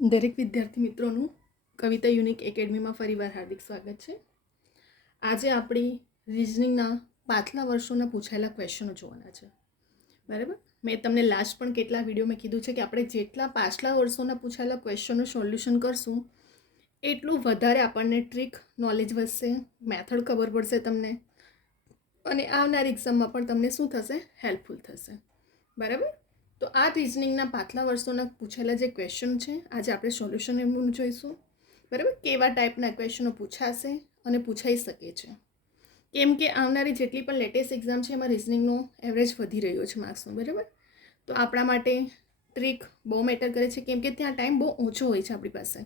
દરેક વિદ્યાર્થી મિત્રોનું કવિતા યુનિક એકેડમીમાં ફરીવાર હાર્દિક સ્વાગત છે. આજે આપણી રિઝનિંગના પાછલા વર્ષોના પૂછાયેલા ક્વેશ્ચનો જોવાના છે. બરાબર, મેં તમને લાસ્ટ પણ કેટલા વિડીયોમાં કીધું છે કે આપણે જેટલા પાછલા વર્ષોના પૂછાયેલા ક્વેશ્ચનનું સોલ્યુશન કરશું એટલું વધારે આપણને ટ્રીક નોલેજ વધશે, મેથડ ખબર પડશે તમને, અને આવનારી એક્ઝામમાં પણ તમને શું થશે, હેલ્પફુલ થશે. બરાબર, તો આ રિઝનિંગના પાછલા વર્ષોના પૂછેલા જે ક્વેશ્ચન છે આજે આપણે સોલ્યુશન એમનું જોઈશું. બરાબર, કેવા ટાઈપના ક્વેશ્ચનો પૂછાશે અને પૂછાઈ શકે છે, કેમ કે આવનારી જેટલી પણ લેટેસ્ટ એક્ઝામ છે એમાં રિઝનિંગનો એવરેજ વધી રહ્યો છે માર્ક્સનો. બરાબર, તો આપણા માટે ટ્રીક બહુ મેટર કરે છે, કેમ કે ત્યાં ટાઈમ બહુ ઓછો હોય છે આપણી પાસે,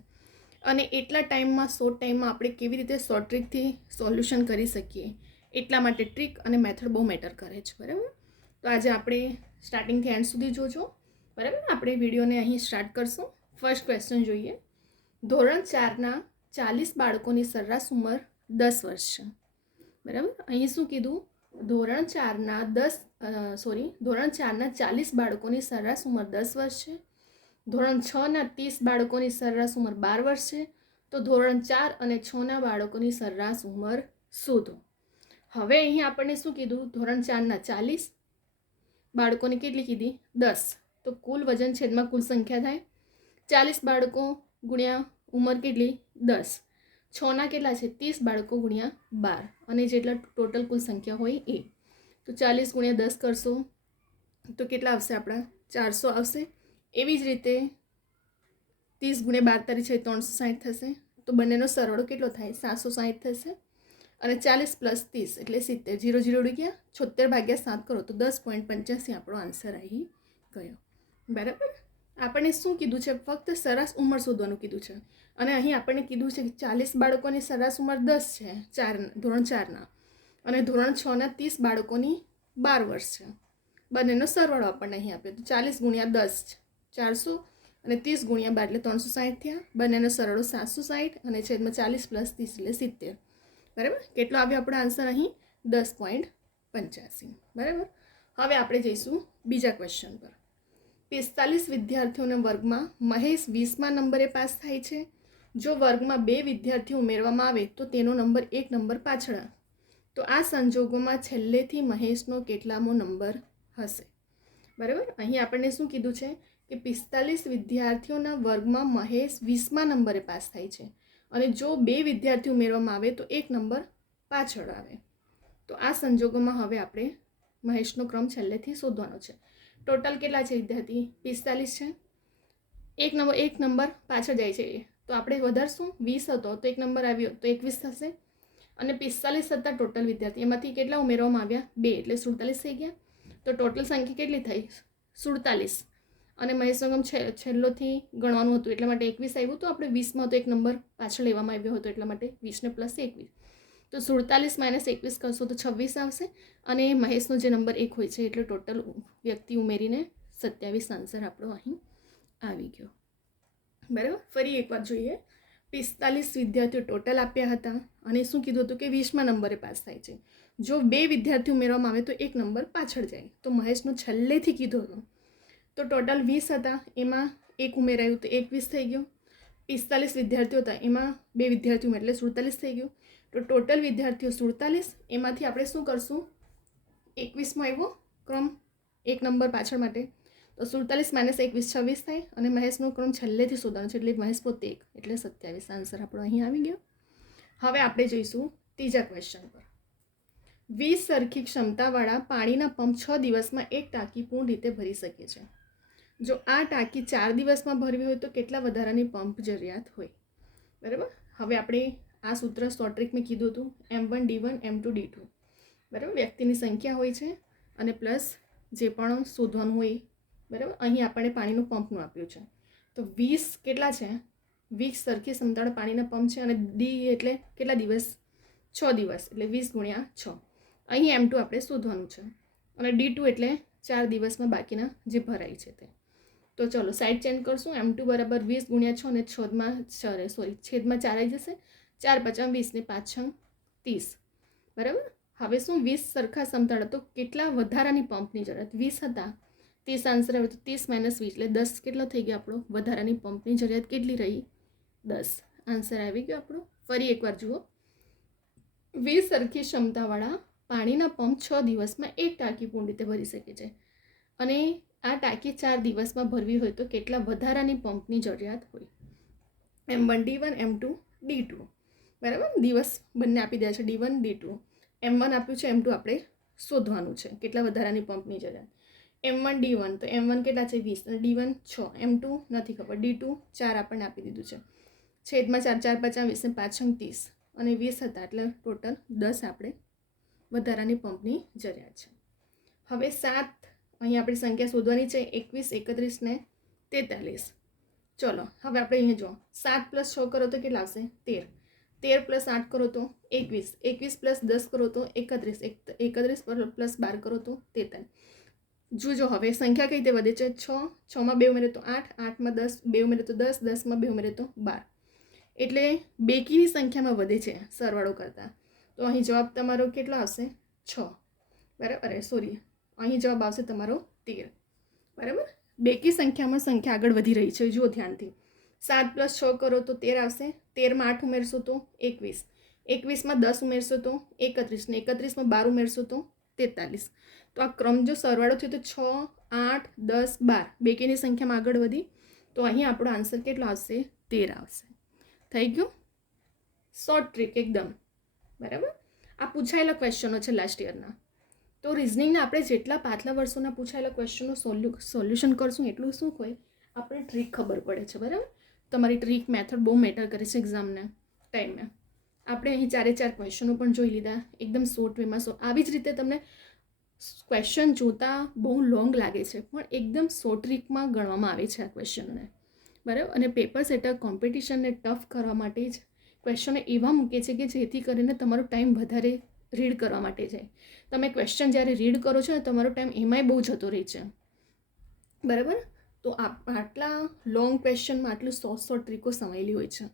અને એટલા ટાઈમમાં શોર્ટ ટાઈમમાં આપણે કેવી રીતે શોર્ટ ટ્રીકથી સોલ્યુશન કરી શકીએ એટલા માટે ટ્રીક અને મેથડ બહુ મેટર કરે છે. બરાબર, તો આજે આપણે સ્ટાર્ટિંગથી એન્ડ સુધી જોજો. બરાબર, આપણે વિડીયોને અહીં સ્ટાર્ટ કરશું. ફર્સ્ટ ક્વેશ્ચન જોઈએ. ધોરણ 4ના 40 બાળકોની સરેરાશ ઉંમર 10 વર્ષ છે. બરાબર, અહીં શું કીધું? ધોરણ 4ના 40 બાળકોની સરેરાશ ઉંમર 10 વર્ષ છે. ધોરણ 6ના 30 બાળકોની સરેરાશ ઉંમર 12 વર્ષ છે. તો ધોરણ 4 અને 6ના બાળકોની સરેરાશ ઉંમર શોધો. હવે અહીં આપણને શું કીધું? ધોરણ 4ના 40 બાળકોની કેટલી કીધી? 10. તો કુલ વજન છેદમાં કુલ સંખ્યા થાય 40 બાળકો ગુણ્યા ઉંમર કેટલી? 10. 6ના કેટલા છે? 30 બાળકો ગુણ્યા 12, અને જેટલા ટોટલ કુલ સંખ્યા હોય એ. તો 40 ગુણ્યા 10 કરશો તો કેટલા આવશે? આપણા 400 આવશે. એવી જ રીતે 30 ગુણ્યા 12 તારી છે 360 થશે. તો બંનેનો સરવાળો કેટલો થાય? 760 થશે. અને 40 + 30 એટલે 70. 0 0 ઉડી ગયા. 76 ભાગ્યા 7 કરો તો 10.85 આપણો આન્સર આવી ગયો. બરાબર, આપણને શું કીધું છે? ફક્ત સરેરાશ ઉંમર શોધવાનું કીધું છે. અને અહીં આપણને કીધું છે કે 40 બાળકોની સરેરાશ ઉંમર 10 છે ધોરણ 4ના, અને ધોરણ 6ના 30 બાળકોની 12 વર્ષ છે. બંનેનો સરવાળો આપણને અહીં આપ્યો. તો 40 ગુણ્યા 10 400, અને 30 ગુણ્યા 12 એટલે 360 થયા. બંનેનો સરવાળો 760, અને છેદમાં 40 + 30 એટલે 70. બરાબર, કેટલો આવ્યો આપણો આન્સર અહીં? 10.85. બરાબર, હવે આપણે જઈશું બીજા ક્વેશ્ચન પર. 45 વિદ્યાર્થીઓના વર્ગમાં મહેશ 20મા નંબરે પાસ થાય છે. જો વર્ગમાં 2 વિદ્યાર્થીઓ ઉમેરવામાં આવે તો તેનો નંબર 1 નંબર પાછળ આવે. તો આ સંજોગોમાં છેલ્લેથી મહેશનો કેટલામો નંબર હશે? બરાબર, અહીં આપણને શું કીધું છે કે 45 વિદ્યાર્થીઓના વર્ગમાં મહેશ 20મા નંબરે પાસ થાય છે, અને જો 2 વિદ્યાર્થીઓ ઉમેરવામાં આવે તો 1 નંબર પાછળ આવે. તો આ સંજોગોમાં હવે આપણે મહેશનો ક્રમ છેલ્લેથી શોધવાનો છે. ટોટલ કેટલા છે વિદ્યાર્થી? 45 છે. એક નંબર પાછળ જાય છે, તો આપણે વધારશું. 20 હતો તો 1 નંબર આવ્યો તો 21 થશે. અને 45 હતા ટોટલ વિદ્યાર્થી, એમાંથી કેટલા ઉમેરવામાં આવ્યા? 2 એટલે 47 થઈ ગયા. તો ટોટલ સંખ્યા કેટલી થઈ? 47. અને મહેશનો ક્રમ છેલ્લોથી ગણવાનું હતું એટલા માટે 21 આવ્યું. તો આપણે 20માં તો 1 નંબર પાછળ લેવામાં આવ્યો હતો એટલા માટે 20 ને +21. તો 47 - 21 કરશો તો 26 આવશે. અને મહેશનો જે નંબર 1 હોય છે એટલે ટોટલ વ્યક્તિ ઉમેરીને 27 આન્સર આપણો અહીં આવી ગયો. બરાબર, ફરી એકવાર જોઈએ. 45 વિદ્યાર્થીઓ ટોટલ આપ્યા હતા, અને શું કીધું હતું કે 20મા નંબરે પાસ થાય છે. જો 2 વિદ્યાર્થીઓ ઉમેરવામાં આવે તો 1 નંબર પાછળ જાય. તો મહેશનું છેલ્લેથી કીધું હતું. તો ટોટલ 20 હતા, એમાં 1 ઉમેરાયું તો 21 થઈ ગયું. 45 વિદ્યાર્થીઓ હતા, એમાં 2 વિદ્યાર્થીઓ એટલે 47 થઈ ગયું. તો ટોટલ વિદ્યાર્થીઓ 47. એમાંથી આપણે શું કરશું? 21માં આવ્યો ક્રમ 1 નંબર પાછળ માટે, તો 47 - 21 26 થાય. અને મહેશનો ક્રમ છેલ્લેથી શોધવાનો છે એટલે મહેશ પોતે 1 એટલે 27 આન્સર આપણો અહીં આવી ગયો. હવે આપણે જઈશું ત્રીજા ક્વેશ્ચન પર. 20 સરખી ક્ષમતાવાળા પાણીના પંપ 6 દિવસમાં એક ટાંકી પૂર્ણ રીતે ભરી શકે છે. જો આ ટાંકી 4 દિવસમાં ભરવી હોય તો કેટલા વધારાની પંપ જરૂરિયાત હોય? બરાબર, હવે આપણે આ સૂત્ર શોર્ટ ટ્રીક મેં કીધું હતું, M1 D1 M2 D2. બરાબર, વ્યક્તિની સંખ્યા હોય છે અને પ્લસ જે પણ શોધવાનું હોય. બરાબર, અહીં આપણને પાણીનું પંપનું આપ્યું છે. તો 20 કેટલા છે? 20 સરખી ક્ષમતાવાળા પાણીના પંપ છે, અને ડી એટલે કેટલા દિવસ? 6 દિવસ એટલે 20 ગુણ્યા 6. અહીં M2 આપણે શોધવાનું છે, અને D2 એટલે 4 દિવસમાં બાકીના જે ભરાય છે તે. તો ચલો સાઈડ ચેન્જ કરશું. M2 બરાબર 20 ગુણ્યા 6, અને છેદમાં 4 આવી જશે. 4 × 5 = 20 ને 5 × 30. બરાબર, હવે શું 20 સરખા ક્ષમતાવાળા, તો કેટલા વધારાની પંપની જરૂરત? 20 હતા 30 આન્સર આવે તો 30 માઇનસ 20 એટલે 10 કેટલો થઈ ગયો આપણો? વધારાની પંપની જરૂરિયાત કેટલી રહી? 10. આન્સર આવી ગયો આપણો. ફરી એકવાર જુઓ. 20 સરખી ક્ષમતાવાળા પાણીના પંપ 6 દિવસમાં એક ટાંકી પૂર્ણ રીતે ભરી શકે છે અને આ ટાંકી 4 દિવસમાં ભરવી હોય તો કેટલા વધારાની પંપની જરૂરિયાત હોય? M1 D1 M2 D2. બરાબર, દિવસ બંને આપી દે છે, D1 D2. M1 આપ્યું છે, M2 આપણે શોધવાનું છે કેટલા વધારાની પંપની જરૂરિયાત. M1 D1 તો M1 કેટલા છે? 20 અને D1 6. M2 નથી ખબર. D2 4 આપણને આપી દીધું છે. છેદમાં 4 4 50 20 ને 5 30 અને 20 હતા એટલે ટોટલ 10 આપણે વધારાની પંપની જરૂરિયાત છે. હવે 7 અહીં આપણી સંખ્યા શોધવાની છે, 21 31 ને 43. ચલો હવે આપણે અહીંયા જો 7 + 6 કરો તો કેટલા આવશે? 13. 13 + 8 કરો તો 21. 21 + 10 કરો તો 31. 31 + 12 કરો તો 43. જોજો હવે સંખ્યા કઈ રીતે વધે છે? 6 6 માં 2 ઉમેરે તો 8 8 માં 10 2 ઉમેરે તો 10 10 માં 2 ઉમેરે તો 12. એટલે બેકીની સંખ્યામાં વધે છે સરવાળો કરતાં. તો અહીં જવાબ તમારો કેટલો આવશે? 6. બરાબર, સોરી, અહીં જવાબ આવશે તમારો 13. બરાબર, બેકી સંખ્યામાં સંખ્યા આગળ વધી રહી છે. જુઓ ધ્યાનથી. 7 + 6 કરો તો 13 આવશે. 13 માં 8 ઉમેરશો તો 21. 21 માં 10 ઉમેરશો તો 31 ને 31 માં 12 ઉમેરશો તો 43. તો આ ક્રમ જો સરવાળો થયો તો 6 8 10 12 બેકીની સંખ્યામાં આગળ વધી તો અહીં આપણો આન્સર કેટલો આવશે? 13 આવશે. થઈ ગયું. શોર્ટ ટ્રીક એકદમ. બરાબર, આ પૂછાયેલા ક્વેશ્ચનો છે લાસ્ટ યરના. તો રિઝનિંગના આપણે જેટલા પાછલા વર્ષોના પૂછાયેલા ક્વેશ્ચનનું સોલ્યુશન કરશું એટલું શું હોય આપણે ટ્રીક ખબર પડે છે. બરાબર, તમારી ટ્રીક મેથડ બહુ મેટર કરે છે એક્ઝામને ટાઈમે. આપણે અહીં 4 ક્વેશ્ચનો પણ જોઈ લીધા એકદમ શોર્ટ વેમાં. આવી જ રીતે તમને ક્વેશ્ચન જોતાં બહુ લોંગ લાગે છે પણ એકદમ શોર્ટ ટ્રીકમાં ગણવામાં આવે છે આ ક્વેશ્ચનને. બરાબર, અને પેપર સેટર કોમ્પિટિશનને ટફ કરવા માટે જ ક્વેશ્ચનો એવા મૂકે છે કે જેથી કરીને તમારો ટાઈમ વધારે રીડ કરવા માટે જાય. તમે ક્વેશ્ચન જ્યારે રીડ કરો છો ને તમારો ટાઈમ એમાંય બહુ જતો રહે છે. બરાબર, તો આટલા લોંગ ક્વેશ્ચનમાં આટલું શોર્ટ ટ્રીકો સમાયેલી હોય છે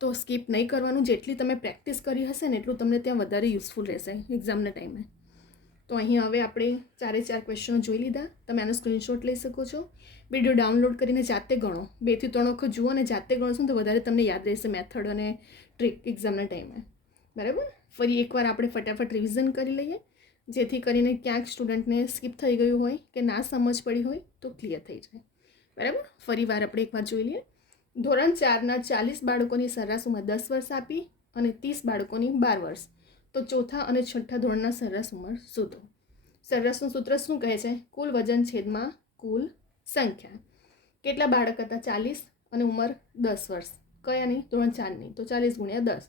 તો સ્કીપ નહીં કરવાનું. જેટલી તમે પ્રેક્ટિસ કરી હશે ને એટલું તમને ત્યાં વધારે યુઝફુલ રહેશે એક્ઝામના ટાઈમે. તો અહીં હવે આપણે 4 ક્વેશ્ચનો જોઈ લીધા. તમે આનો સ્ક્રીનશોટ લઈ શકો છો. વિડીયો ડાઉનલોડ કરીને જાતે ગણો. 2 થી 3 વખત જુઓ અને જાતે ગણશો ને તો વધારે તમને યાદ રહેશે મેથડ અને ટ્રીક એક્ઝામના ટાઈમે. બરાબર, ફરી એકવાર આપણે ફટાફટ રિવિઝન કરી લઈએ જેથી કરીને ક્યાંક સ્ટુડન્ટને સ્કીપ થઈ ગયું હોય કે ના સમજ પડી હોય તો ક્લિયર થઈ જાય. બરાબર, ફરી વાર આપણે એકવાર જોઈ લઈએ. ધોરણ 4ના 40 બાળકોની સરેરાશ ઉંમર 10 વર્ષ આપી અને 30 બાળકોની 12 વર્ષ. તો ચોથા અને છઠ્ઠા ધોરણના સરેરાશ ઉંમર શોધો. સરેરાશનું સૂત્ર શું કહે છે? કુલ વજન છેદમાં કુલ સંખ્યા. કેટલા બાળક હતા? 40 અને ઉંમર 10 વર્ષ. કયાની? ધોરણ 4ની. તો 40 × 10.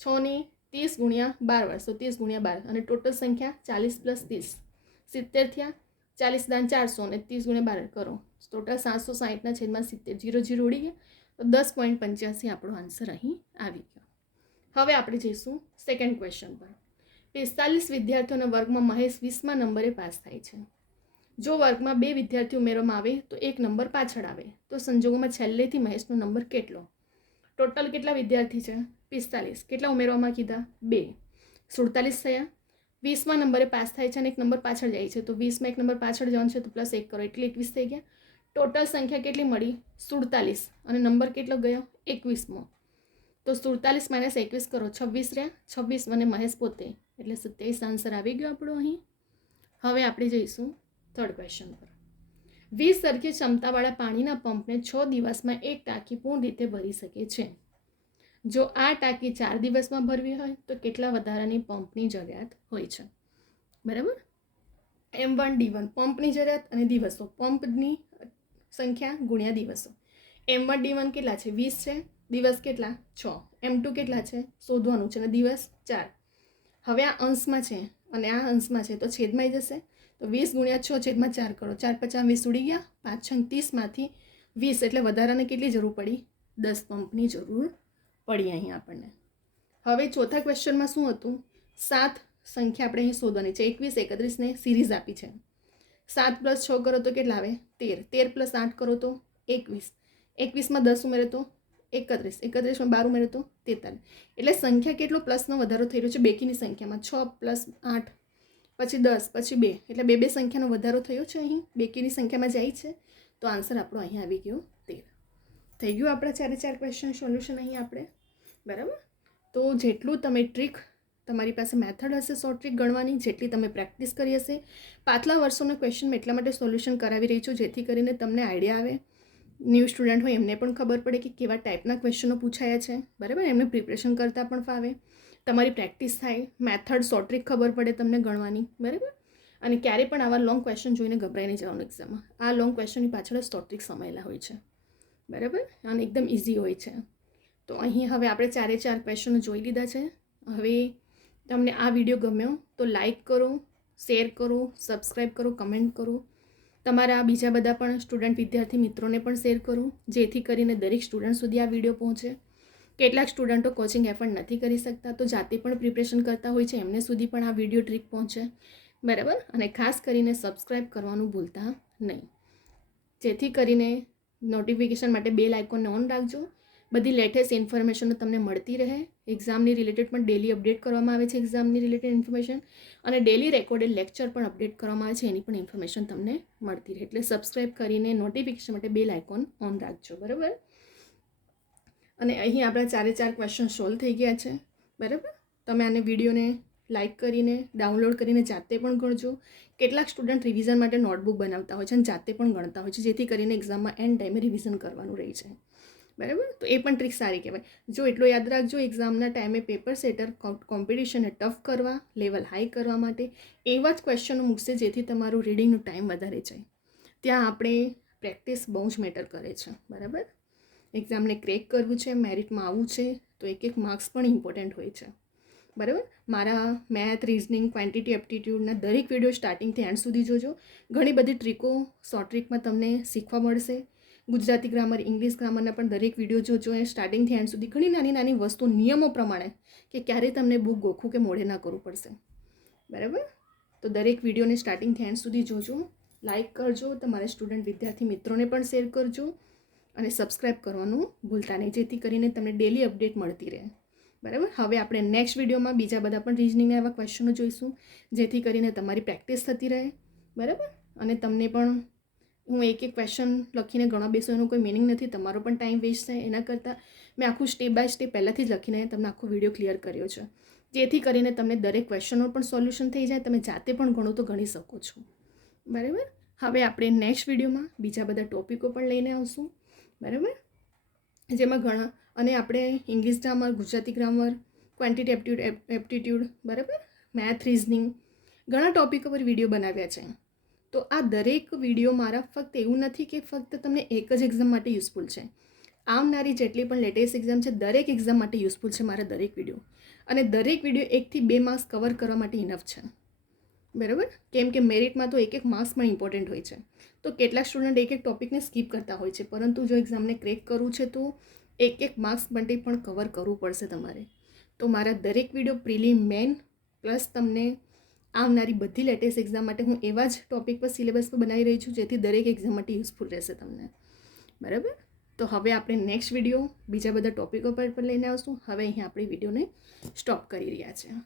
6ની 30 × 12 વર્ષ. તો 30 × 12 અને ટોટલ સંખ્યા 40 + 30 70 થયા. 40 દાન 400 અને 30 × 12 કરો. ટોટલ 760 ના છેદમાં 70 0 0 ઉડી ગયા. તો 10.85 આપણો આન્સર અહીં આવી ગયો. હવે આપણે જઈશું સેકન્ડ ક્વેશ્ચન પર. 45 વિદ્યાર્થીઓના વર્ગમાં મહેશ 20મા નંબરે પાસ થાય છે. જો વર્ગમાં 2 વિદ્યાર્થીઓ ઉમેરવામાં આવે તો 1 નંબર પાછળ આવે તો સંજોગોમાં છેલ્લેથી મહેશનો નંબર કેટલો? ટોટલ કેટલા વિદ્યાર્થી છે? 45. કેટલા ઉમેરવામાં કીધા? 2. 47 થયા. 20મા નંબરે પાસ થાય છે અને 1 નંબર પાછળ જાય છે તો 20માં 1 નંબર પાછળ જવાનું છે તો +1 કરો એટલે 21 થઈ ગયા. ટોટલ સંખ્યા કેટલી મળી? 47 અને નંબર કેટલો ગયો? 21મો. તો 47 - 21 કરો 26 રહ્યા. 26 અને મહેશ પોતે એટલે 27 આન્સર આવી ગયો આપણો અહીં. હવે આપણે જઈશું થર્ડ ક્વેશ્ચન પર. 20 સરખી ક્ષમતાવાળા પાણીના પંપને 6 દિવસમાં એક ટાંકી પૂર્ણ રીતે ભરી શકે છે. જો આ ટાંકી 4 દિવસમાં ભરવી હોય તો કેટલા વધારાની પંપની જરૂરિયાત હોય છે? બરાબર, M1 D1 પંપની જરૂરિયાત અને દિવસો. પંપની સંખ્યા ગુણ્યા દિવસો. M1 D1 કેટલા છે? 20 છે. દિવસ કેટલા? 6. M2 કેટલા છે? શોધવાનું છે અને દિવસ 4. હવે આ અંશમાં છે અને આ અંશમાં છે તો છેદમાં જશે. તો 20 × 6 છેદમાં 4 કરો. 4 × 5 20 ઉડી ગયા. 5 × 30 માંથી 20 એટલે વધારાને કેટલી જરૂર પડી? 10 પંપની જરૂર પડી અહીં આપણને. હવે ચોથા ક્વેશ્ચનમાં શું હતું? 7 સંખ્યા આપણે અહીં શોધવાની છે. 21 31 ને સિરીઝ આપી છે. 7 + 6 કરો તો કેટલા આવે? 13. 13 + 8 કરો તો 21. 21માં 10 ઉમેરે તો 31. 31માં 12 ઉમેરે તો 43. એટલે સંખ્યા કેટલો પ્લસનો વધારો થઈ રહ્યો છે બેકીની સંખ્યામાં? 6 + 8 પછી 10, પછી 2, એટલે 2 સંખ્યાનો વધારો થયો છે. અહીં બેકીની સંખ્યામાં જાય છે, તો આન્સર આપણો અહીં આવી ગયો 13. થઈ ગયું આપણા 4 ક્વેશ્ચન સોલ્યુશન અહીં આપણે. બરાબર. તો જેટલું તમે ટ્રીક, તમારી પાસે મેથડ હશે શોર્ટ ટ્રીક ગણવાની, જેટલી તમે પ્રેક્ટિસ કરી હશે, પાછલા વર્ષોના ક્વેશ્ચન મેં એટલા માટે સોલ્યુશન કરાવી રહી છું જેથી કરીને તમને આઈડિયા આવે, ન્યૂ સ્ટુડન્ટ હોય એમને પણ ખબર પડે કે કેવા ટાઈપના ક્વેશ્ચનો પૂછાયા છે. બરાબર. એમને પ્રિપરેશન કરતાં પણ ફાવે, તમારી પ્રેક્ટિસ થાય, મેથડ શોર્ટ ટ્રીક ખબર પડે તમને ગણવાની. બરાબર. અને ક્યારે પણ આવા લોંગ ક્વેશ્ચન જોઈને ગભરાઈ નહીં જવાનું એક્ઝામમાં. આ લોંગ ક્વેશ્ચનની પાછળ શોર્ટ ટ્રીક સમાયેલા હોય છે. બરાબર. અને એકદમ ઇઝી હોય છે. તો અહીં હવે આપણે 4 ક્વેશ્ચનો જોઈ લીધા છે. હવે તમને આ વિડીયો ગમ્યો તો લાઈક કરો, શેર કરો, સબસ્ક્રાઈબ કરો, કમેન્ટ કરો. તમારા બીજા બધા પણ સ્ટુડન્ટ વિદ્યાર્થી મિત્રોને પણ શેર કરો, જેથી કરીને દરેક સ્ટુડન્ટ સુધી આ વિડીયો પહોંચે. કેટલાક સ્ટુડન્ટો કોચિંગ એફર્ટ નથી કરી શકતા, તો જાતે પણ પ્રિપરેશન કરતા હોય છે, એમને સુધી પણ આ વિડીયો ટ્રીક પહોંચે. બરાબર. અને ખાસ કરીને સબસ્ક્રાઈબ કરવાનું ભૂલતા નહીં, જેથી કરીને નોટિફિકેશન માટે બેલ આઇકોનને ઓન રાખજો. બધી લેટેસ્ટ ઇન્ફોર્મેશનો તમને મળતી રહે. એક્ઝામની રિલેટેડ પણ ડેલી અપડેટ કરવામાં આવે છે, એક્ઝામની રિલેટેડ ઇન્ફોર્મેશન, અને ડેલી રેકોર્ડેડ લેક્ચર પણ અપડેટ કરવામાં આવે છે, એની પણ ઇન્ફોર્મેશન તમને મળતી રહે. એટલે સબસ્ક્રાઈબ કરીને નોટિફિકેશન માટે બેલ આઇકોન ઓન રાખજો. બરાબર. અને અહીં આપણા 4 ક્વેશ્ચન સોલ્વ થઈ ગયા છે. બરાબર. તમે આને વિડીયોને લાઇક કરીને ડાઉનલોડ કરીને જાતે પણ ગણજો. કેટલાક સ્ટુડન્ટ રિવિઝન માટે નોટબુક બનાવતા હોય છે અને જાતે પણ ગણતા હોય છે, જેથી કરીને એક્ઝામમાં એન્ડ ટાઈમે રિવિઝન કરવાનું રહે છે. બરાબર. તો એ પણ ટ્રીક સારી કહેવાય. જો એટલો યાદ રાખજો, એક્ઝામના ટાઈમે પેપર સેટર કોમ્પિટિશનને ટફ કરવા, લેવલ હાઈ કરવા માટે એવા જ ક્વેશ્ચનો મૂકશે જેથી તમારું રીડિંગનો ટાઈમ વધારે જાય. ત્યાં આપણે પ્રેક્ટિસ બહુ જ મેટર કરે છે. બરાબર. એક્ઝામને ક્રેક કરવું છે, મેરિટમાં આવવું છે, તો એક માર્ક્સ પણ ઇમ્પોર્ટન્ટ હોય છે. બરાબર. મારા મેથ, રિઝનિંગ, ક્વોન્ટિટી, એપ્ટિટ્યૂડના દરેક વિડીયો સ્ટાર્ટિંગથી એન્ડ સુધી જોજો. ઘણી બધી ટ્રીકો શોર્ટ ટ્રીકમાં તમને શીખવા મળશે. ગુજરાતી ગ્રામર, ઇંગ્લિશ ગ્રામરના પણ દરેક વિડીયો જોજો. એ સ્ટાર્ટિંગથી એન્ડ સુધી ઘણી નાની નાની વસ્તુ નિયમો પ્રમાણે, કે ક્યારેય તમને બુક ગોખવું કે મોઢે ના કરવું પડશે. બરાબર. તો દરેક વિડીયોને સ્ટાર્ટિંગથી એન્ડ સુધી જોજો, લાઇક કરજો, તમારા સ્ટુડન્ટ વિદ્યાર્થી મિત્રોને પણ શેર કરજો, અને સબસ્ક્રાઈબ કરવાનું ભૂલતા નહીં, જેથી કરીને તમને ડેલી અપડેટ મળતી રહે. બરાબર. હવે આપણે નેક્સ્ટ વિડીયોમાં બીજા બધા પણ રિઝનિંગના એવા ક્વેશ્ચનો જોઈશું, જેથી કરીને તમારી પ્રેક્ટિસ થતી રહે. બરાબર. અને તમને પણ હું એક ક્વેશ્ચન લખીને ઘણા બેસો એનું કોઈ મિનિંગ નથી, તમારો પણ ટાઈમ વેસ્ટ થાય. એના કરતાં મેં આખું સ્ટેપ બાય સ્ટેપ પહેલાંથી જ લખીને તમને આખો વિડીયો ક્લિયર કર્યો છે, જેથી કરીને તમને દરેક ક્વેશ્ચનનો પણ સોલ્યુશન થઈ જાય, તમે જાતે પણ ઘણો તો ગણી શકો છો. બરાબર. હવે આપણે નેક્સ્ટ વિડીયોમાં બીજા બધા ટોપિકો પણ લઈને આવશું. બરાબર. જેમાં ઘણા, અને આપણે English grammar, Gujarati grammar, quantity aptitude, બરાબર, મેથ, રિઝનિંગ, ઘણા ટોપિકો પર વિડીયો બનાવ્યા છે. તો આ દરેક વિડીયો મારા ફક્ત એવું નથી કે ફક્ત તમને એક જ એક્ઝામ માટે યુઝફુલ છે. આવનારી જેટલી પણ લેટેસ્ટ એક્ઝામ છે, દરેક એક્ઝામ માટે યુઝફુલ છે મારા દરેક વિડીયો. અને દરેક વિડીયો 1 થી 2 માર્ક્સ કવર કરવા માટે ઇનફ છે. બરાબર. કેમ કે મેરિટમાં તો એક માર્ક્સ પણ ઇમ્પોર્ટન્ટ હોય છે. તો કેટલાક સ્ટુડન્ટ એક ટોપિકને સ્કીપ કરતા હોય છે, પરંતુ જો એક્ઝામને ક્રેક કરવું છે તો એક માર્ક્સ માટે પણ કવર કરવું પડશે તમારે. તો મારા દરેક વિડીયો પ્રિલિમ, મેન પ્લસ તમને આવનારી બધી લેટેસ્ટ એક્ઝામ માટે હું એવા જ ટોપિક પર, સિલેબસ પર બનાવી રહી છું, જેથી દરેક એક્ઝામ માટે યુઝફુલ રહેશે તમને. બરાબર. તો હવે આપણે નેક્સ્ટ વિડીયો બીજા બધા ટોપિકો પર લઈને આવશું. હવે અહીં આપણે વિડીયોને સ્ટોપ કરી રહ્યા છીએ.